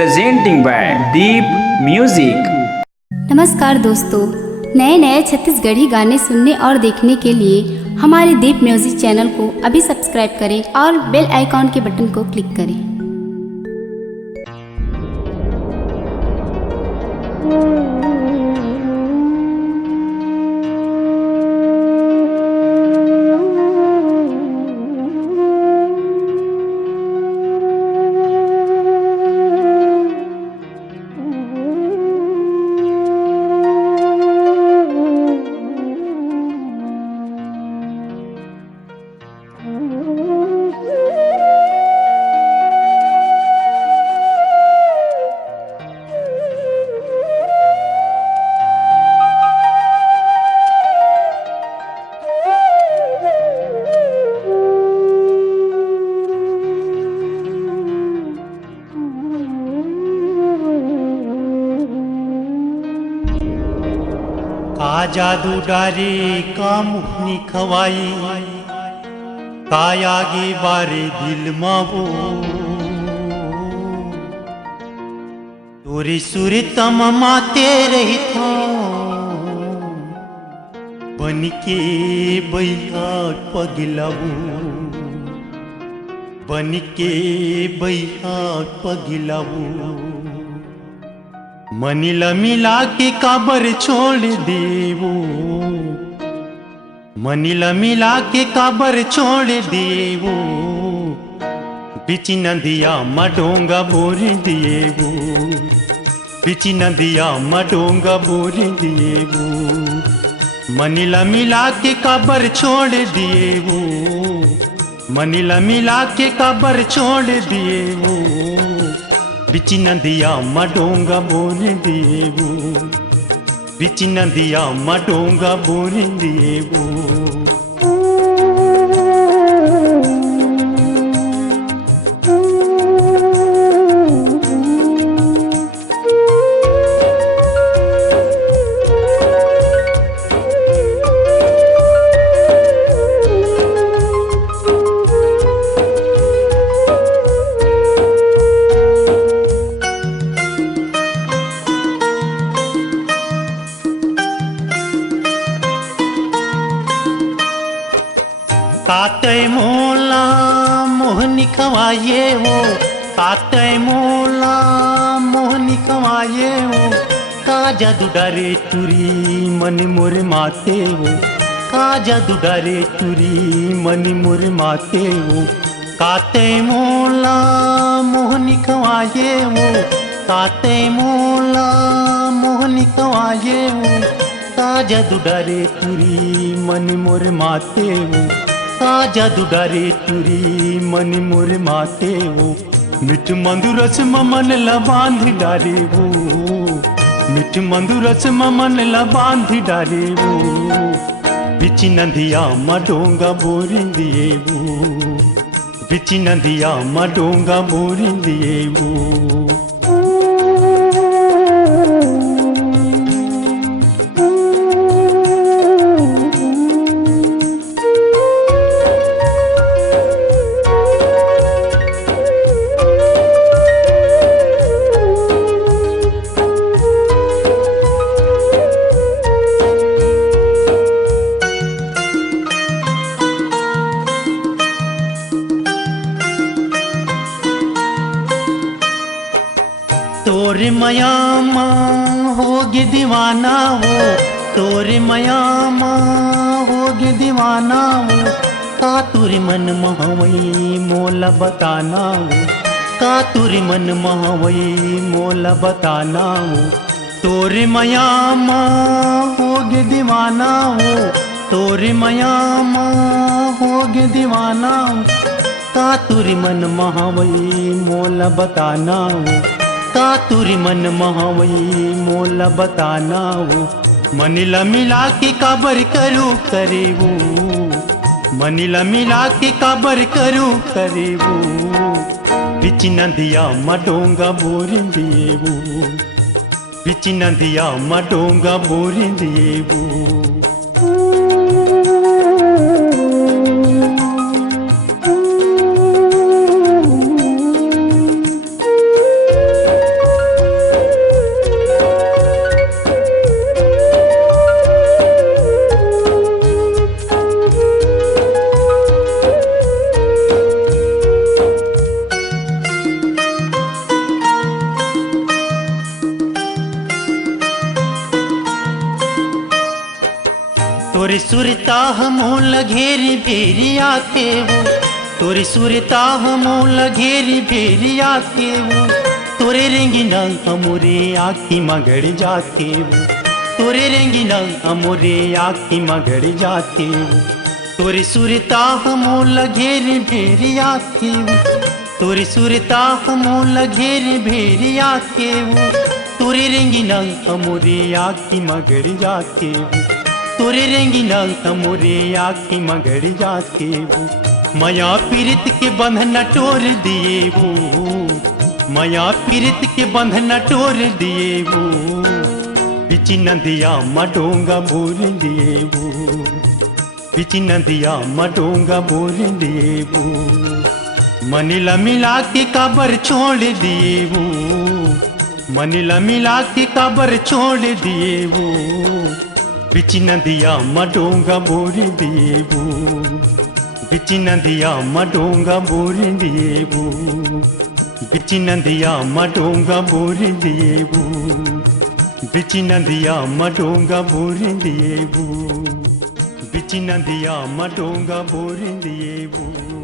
presenting by Deep Music। नमस्कार दोस्तों, नए नए छत्तीसगढ़ी गाने सुनने और देखने के लिए हमारे दीप म्यूजिक चैनल को अभी सब्सक्राइब करें और बेल आइकॉन के बटन को क्लिक करें। का जादू डारे का मुहनी खवाई का आगे बारे दिल मावो तोरे सुर तम माते रही था बन के बैया पगलाऊ बन के बैया पगलाऊ मनीला मिला के काबर छोड़ देवो मनीला मिला के काबर छोड़ देवो बिच नदिया मडोंगा बोर दिएवो बिच नदिया मडोंगा बोर दिएवो मनीला मिला के काबर छोड़ दिएवो मनीला मिला के काबर छोड़ दिएवो बिच नदिया मडोंगा बोर दिएवो बिच नदिया मडोंगा बोर दिएवो। कातय मोला मोहनी खवाये हो कातय मोला मोहनी खवाये हो का जादू डारे तुरी मन मोर माते हो का जादू डारे तुरी मन मोर माते हो कातय मोला मोहनी खवाये हो कातय मोला मोहनी खवाये हो का जादू डारे तुरी मन मोर माते हो का जादू डारे तुरी मन मोर माते वो मिठ मंदुरस ममन ला बांध डारे वो मिठ मंदुरस ममन ला बांध डारे वो बिच नदिया मडोंगा बोर दिए वो बिच नदिया मडोंगा बोर दिए वो। तोरे मयामा होगे दीवाना हो तोरे मयामा होगे दीवाना हो का तुरे मन महवई मोला बताना हो का तुरे मन महवई मोला बताना हो तोरे मयामा होगे दीवाना हो तोरे मयामा होगे दीवाना हो का तुरे मन महवई मोला बताना हो का तुरी मन महवई मोला बताना हो मनीला मिला के काबर करू करेवो मनीला मिला के काबर करू करेवो बिच नदिया मडोंगा बोर दिएवो बिच नदिया मडोंगा बोर दिएवो। तोरे सुरता मोल घेरी बेरी आते वो, तोरे सुरता मोल घेरी बेरी आते वो, तोरे रेंगिना अमोरे आखी मगड़ जाते वो, तोरे रेंगिना अमोरे आखी मगड़ जाते वो, तोरे सुरता मोल घेरी बेरी आते वो, तोरे सुरता मोल घेरी बेरी आते वो, तोरे रेंगिना अमोरे आखी मगड़ जाते वो, तोरे रेंगिना अमोरे आखी मगड़ जाते वो। माया पीरित के बंधन टोर दिए वो, माया पीरित के बंधन टोर दिए वो, बिच नदिया मडोंगा बोर दिए वो, बिच नदिया मडोंगा बोर दिए वो, मनीला मिला के काबर छोड़ दिए वो, मनीला मिला के काबर छोड़ दिए वो, बिच नदिया मडोंगा बोर दिए वो, बिच नदिया मडोंगा बोर दिए वो, बिच नदिया मडोंगा बोर दिए वो, बिच नदिया मडोंगा बोर दिए वो, बिच नदिया मडोंगा बोर दिए वो।